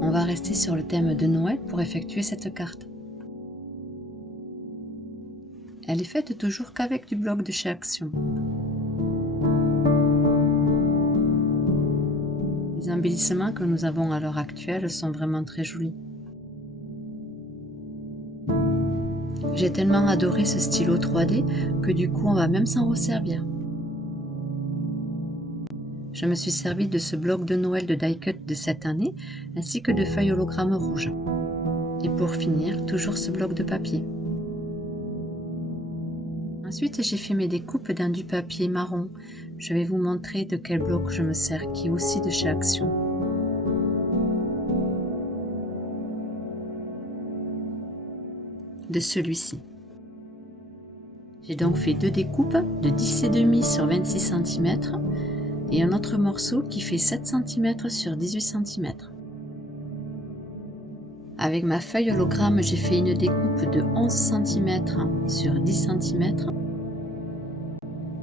On va rester sur le thème de Noël pour effectuer cette carte. Elle est faite toujours qu'avec du bloc de chez Action. Les embellissements que nous avons à l'heure actuelle sont vraiment très jolis. J'ai tellement adoré ce stylo 3D que du coup on va même s'en resservir. Je me suis servi de ce bloc de Noël de die cut de cette année ainsi que de feuilles hologrammes rouges. Et pour finir, toujours ce bloc de papier. Ensuite, j'ai fait mes découpes dans du papier marron. Je vais vous montrer de quel bloc je me sers, qui est aussi de chez Action. De celui-ci. J'ai donc fait deux découpes de 10,5 sur 26 cm et un autre morceau qui fait 7 cm sur 18 cm. Avec ma feuille hologramme, j'ai fait une découpe de 11 cm sur 10 cm,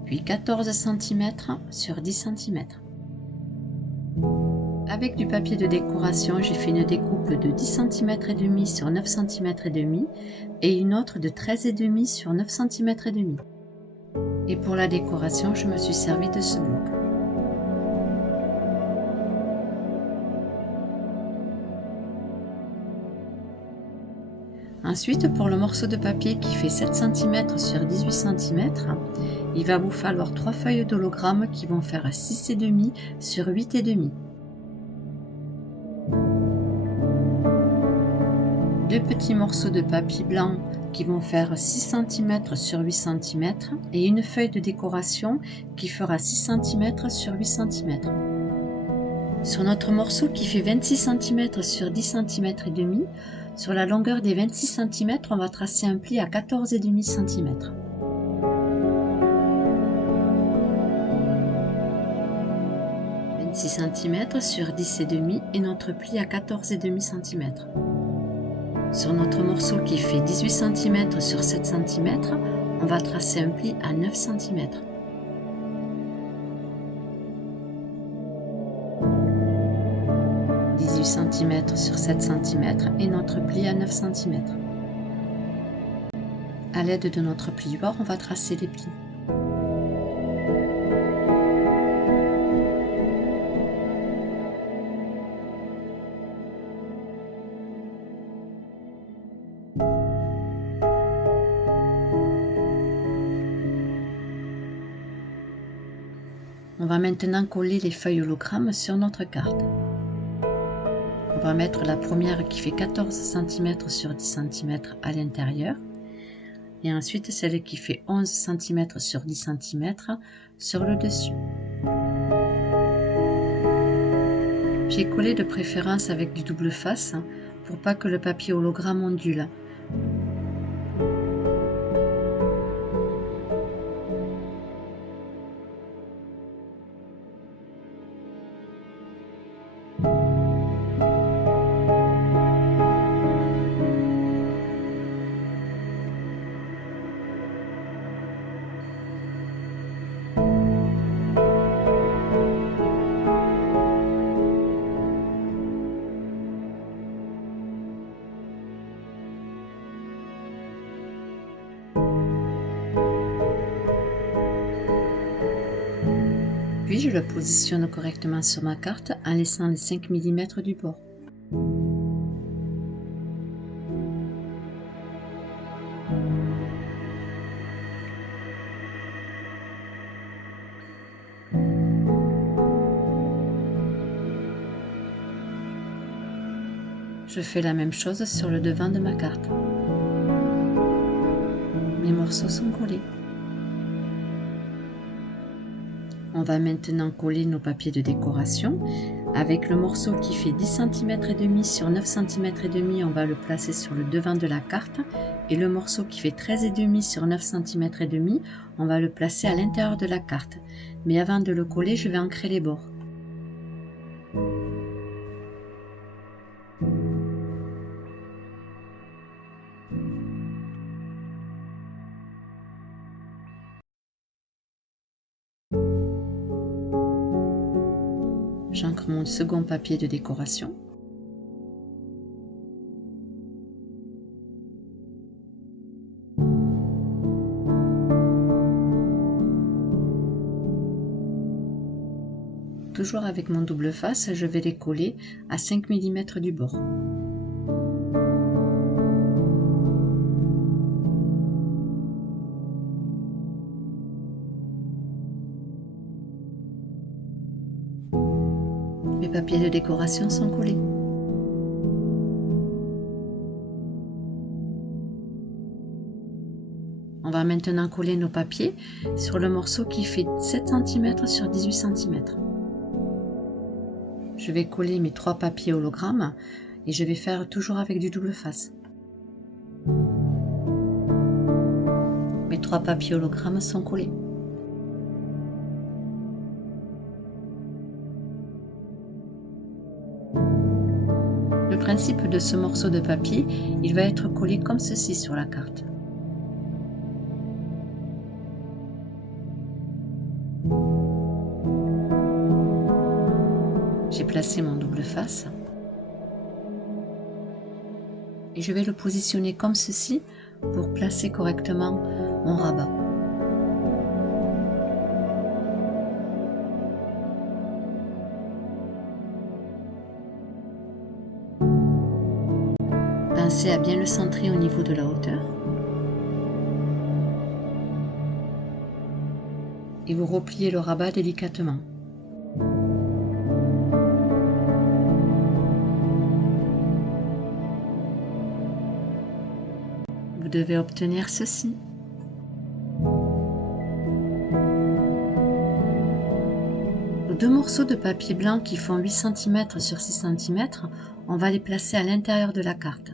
puis 14 cm sur 10 cm. Avec du papier de décoration, j'ai fait une découpe de 10 cm et demi sur 9 cm et demi et une autre de 13,5 sur 9 cm et demi. Et pour la décoration, je me suis servi de ce bloc. Ensuite, pour le morceau de papier qui fait 7 cm sur 18 cm, il va vous falloir 3 feuilles d'hologramme qui vont faire 6,5 sur 8,5. Deux petits morceaux de papier blanc qui vont faire 6 cm sur 8 cm et une feuille de décoration qui fera 6 cm sur 8 cm. Sur notre morceau qui fait 26 cm sur 10 cm et demi, sur la longueur des 26 cm, on va tracer un pli à 14,5 cm. cm sur 10,5 et notre pli à 14,5 cm. Sur notre morceau qui fait 18 cm sur 7 cm, on va tracer un pli à 9 cm. cm sur 7 cm et notre pli à 9 cm. À l'aide de notre plioir, on va tracer les plis. On va maintenant coller les feuilles hologrammes sur notre carte. On va mettre la première qui fait 14 cm sur 10 cm à l'intérieur et ensuite celle qui fait 11 cm sur 10 cm sur le dessus. J'ai collé de préférence avec du double face pour pas que le papier hologramme ondule. Puis je le positionne correctement sur ma carte en laissant les 5 mm du bord. Je fais la même chose sur le devant de ma carte. Mes morceaux sont collés. On va maintenant coller nos papiers de décoration. Avec le morceau qui fait 10 cm et demi sur 9 cm et demi, on va le placer sur le devant de la carte. Et le morceau qui fait 13,5 sur 9 cm et demi, on va le placer à l'intérieur de la carte. Mais avant de le coller, je vais ancrer les bords. J'ancre mon second papier de décoration. Toujours avec mon double face, je vais les coller à 5 mm du bord. Mes papiers de décoration sont collés. On va maintenant coller nos papiers sur le morceau qui fait 7 cm sur 18 cm. Je vais coller mes 3 papiers hologrammes et je vais faire toujours avec du double face. Mes 3 papiers hologrammes sont collés. Le principe de ce morceau de papier, il va être collé comme ceci sur la carte. J'ai placé mon double face et je vais le positionner comme ceci pour placer correctement mon rabat. Pensez à bien le centrer au niveau de la hauteur. Et vous repliez le rabat délicatement. Vous devez obtenir ceci. Nos 2 morceaux de papier blanc qui font 8 cm sur 6 cm, on va les placer à l'intérieur de la carte.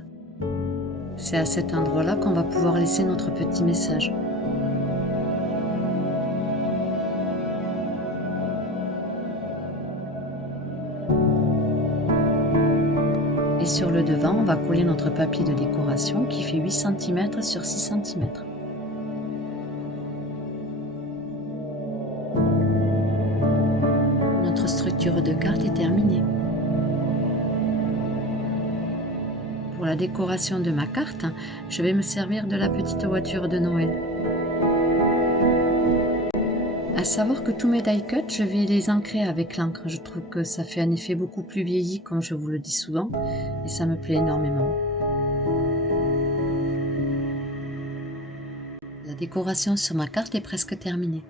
C'est à cet endroit-là qu'on va pouvoir laisser notre petit message. Et sur le devant, on va coller notre papier de décoration qui fait 8 cm sur 6 cm. Notre structure de carte est terminée. Pour la décoration de ma carte, je vais me servir de la petite voiture de Noël. À savoir que tous mes die cuts, je vais les ancrer avec l'encre. Je trouve que ça fait un effet beaucoup plus vieilli, comme je vous le dis souvent, et ça me plaît énormément. La décoration sur ma carte est presque terminée.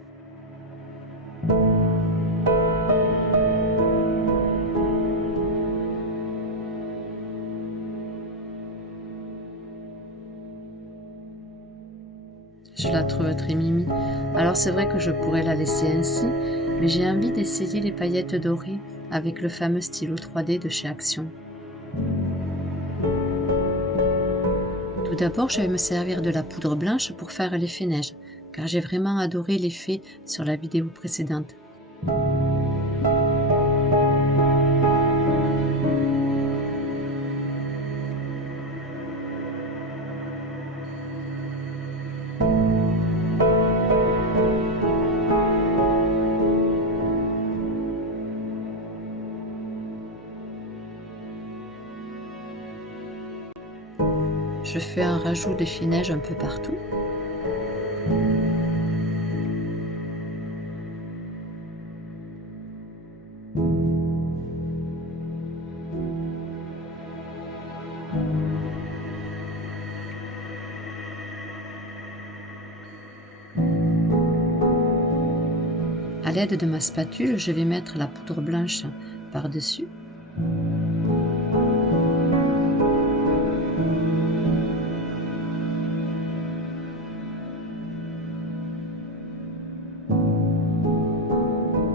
Je la trouve très mimi. Alors c'est vrai que je pourrais la laisser ainsi, mais j'ai envie d'essayer les paillettes dorées avec le fameux stylo 3D de chez Action. Tout d'abord, je vais me servir de la poudre blanche pour faire l'effet neige, car j'ai vraiment adoré l'effet sur la vidéo précédente. Je fais un rajout d'effet neige un peu partout. À l'aide de ma spatule, je vais mettre la poudre blanche par-dessus.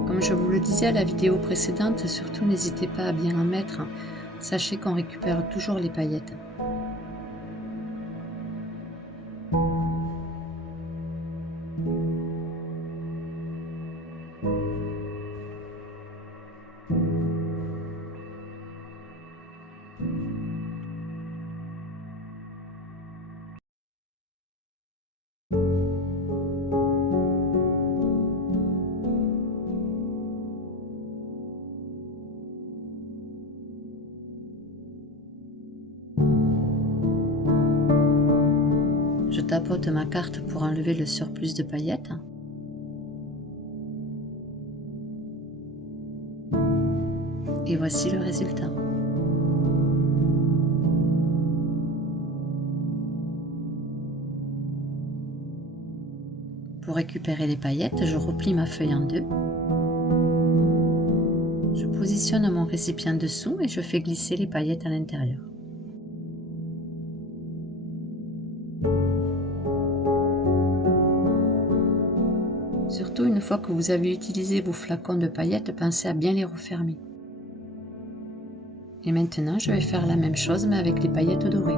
Comme je vous le disais à la vidéo précédente, surtout n'hésitez pas à bien en mettre. Sachez qu'on récupère toujours les paillettes. tapote ma carte pour enlever le surplus de paillettes. Et voici le résultat. Pour récupérer les paillettes, je replie ma feuille en deux. Je positionne mon récipient dessous et je fais glisser les paillettes à l'intérieur. Surtout, une fois que vous avez utilisé vos flacons de paillettes, pensez à bien les refermer. Et maintenant, je vais faire la même chose mais avec les paillettes dorées.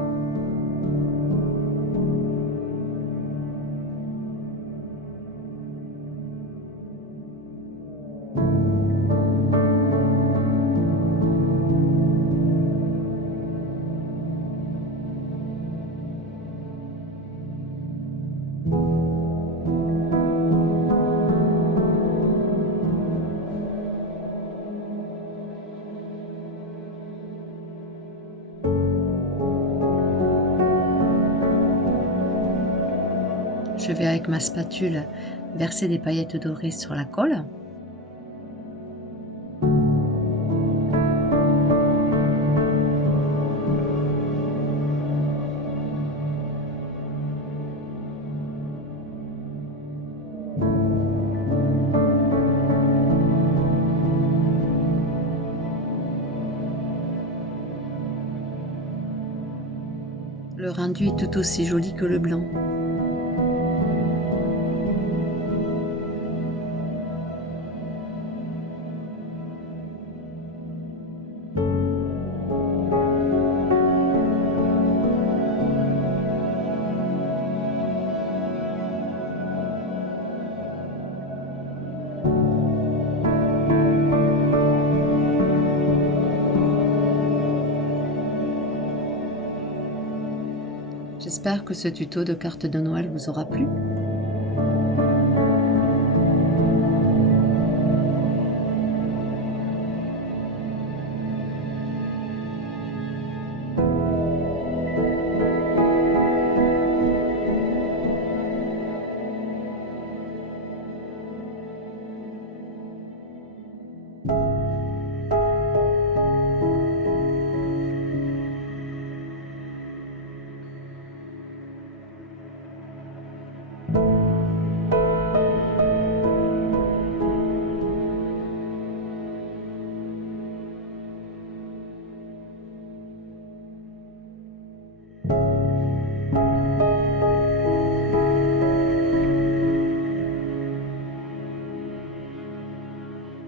Je vais avec ma spatule verser des paillettes dorées sur la colle. Le rendu est tout aussi joli que le blanc. J'espère que ce tuto de cartes de Noël vous aura plu.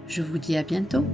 Je vous dis à bientôt.